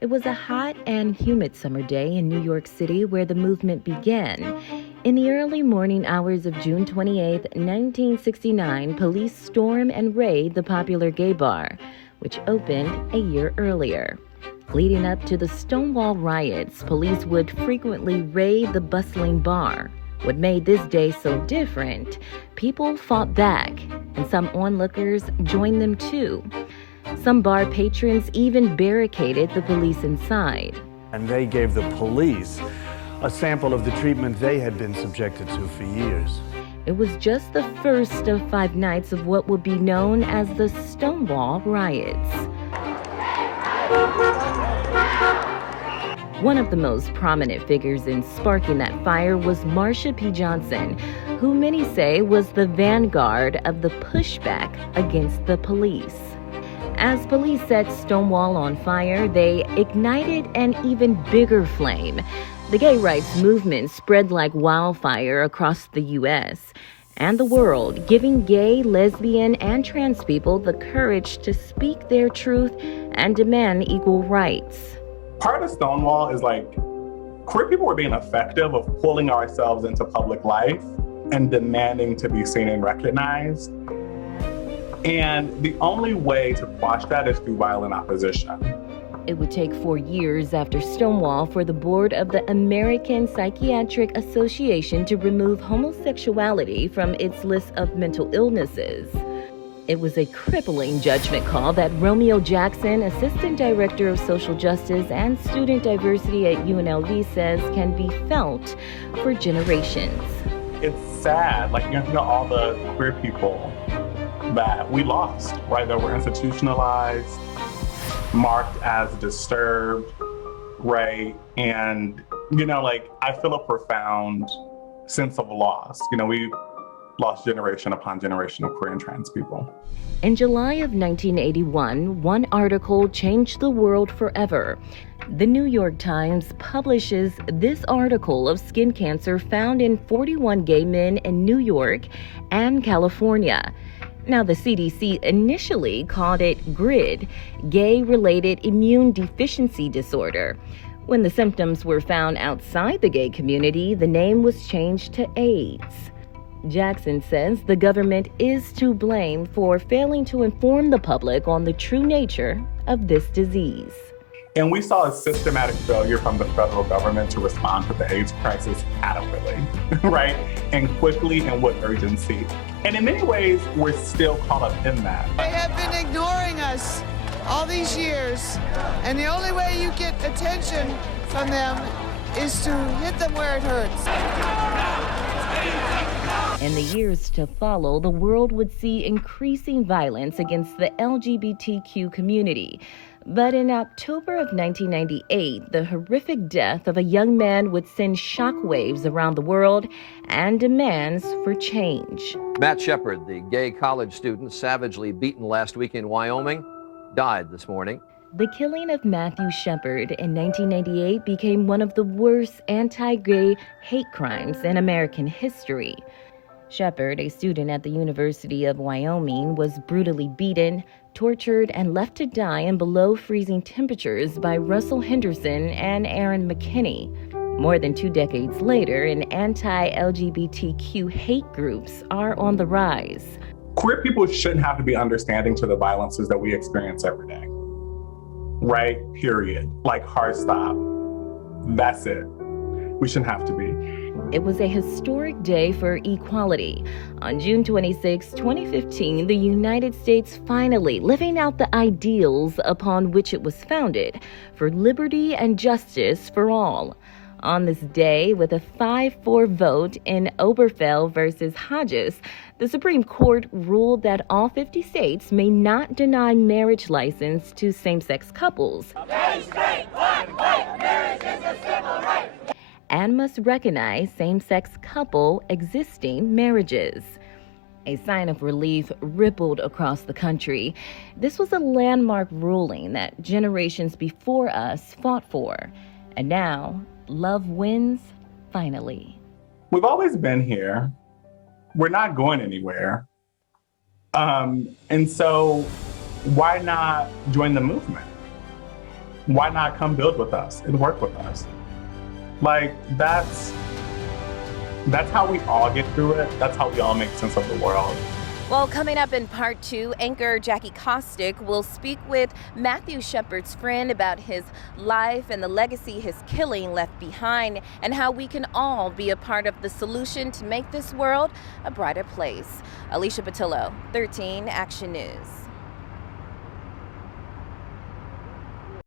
It was a hot and humid summer day in New York City where the movement began. In the early morning hours of June 28, 1969, police storm and raid the popular gay bar, which opened a year earlier. Leading up to the Stonewall riots, police would frequently raid the bustling bar. What made this day so different? People fought back, and some onlookers joined them too. Some bar patrons even barricaded the police inside. And they gave the police a sample of the treatment they had been subjected to for years. It was just the first of 5 nights of what would be known as the Stonewall riots. One of the most prominent figures in sparking that fire was Marsha P. Johnson, who many say was the vanguard of the pushback against the police. As police set Stonewall on fire, they ignited an even bigger flame. The gay rights movement spread like wildfire across the U.S. and the world, giving gay, lesbian, and trans people the courage to speak their truth and demand equal rights. Part of Stonewall is like queer people were being effective of pulling ourselves into public life and demanding to be seen and recognized. And the only way to quash that is through violent opposition. It would take 4 years after Stonewall for the board of the American Psychiatric Association to remove homosexuality from its list of mental illnesses. It was a crippling judgment call that Romeo Jackson, Assistant Director of Social Justice and Student Diversity at UNLV, says can be felt for generations. It's sad, like, you know, all the queer people that we lost, right? That were institutionalized, marked as disturbed, right? And, you know, like, I feel a profound sense of loss. You know, we lost generation upon generation of queer and trans people. In July of 1981, one article changed the world forever. The New York Times publishes this article of skin cancer found in 41 gay men in New York and California. Now, the CDC initially called it GRID, Gay-Related Immune Deficiency Disorder. When the symptoms were found outside the gay community, the name was changed to AIDS. Jackson says the government is to blame for failing to inform the public on the true nature of this disease. And we saw a systematic failure from the federal government to respond to the AIDS crisis adequately, right? And quickly and with urgency. And in many ways, we're still caught up in that. They have been ignoring us all these years, and the only way you get attention from them is to hit them where it hurts. In the years to follow, the world would see increasing violence against the LGBTQ community. But in October of 1998, the horrific death of a young man would send shockwaves around the world and demands for change. Matt Shepard, the gay college student savagely beaten last week in Wyoming, died this morning. The killing of Matthew Shepard in 1998 became one of the worst anti-gay hate crimes in American history. Shepard, a student at the University of Wyoming, was brutally beaten, tortured, and left to die in below freezing temperatures by Russell Henderson and Aaron McKinney. More than 2 decades later, anti-LGBTQ hate groups are on the rise. Queer people shouldn't have to be understanding to the violences that we experience every day, right? Period. Like, hard stop. That's it. We shouldn't have to be. It was a historic day for equality. On June 26, 2015, the United States finally living out the ideals upon which it was founded for liberty and justice for all. On this day, with a 5-4 vote in Obergefell versus Hodges, the Supreme Court ruled that all 50 states may not deny marriage license to same-sex couples. Gay, straight, black, white, marriage is a civil right. And must recognize same-sex couple existing marriages. A sign of relief rippled across the country. This was a landmark ruling that generations before us fought for. And now, love wins, finally. We've always been here. We're not going anywhere. And so why not join the movement? why not come build with us and work with us? Like, that's how we all get through it. That's how we all make sense of the world. Well, coming up in part 2, anchor Jackie Kostick will speak with Matthew Shepard's friend about his life and the legacy his killing left behind, and how we can all be a part of the solution to make this world a brighter place. Alicia Patillo, 13 Action News.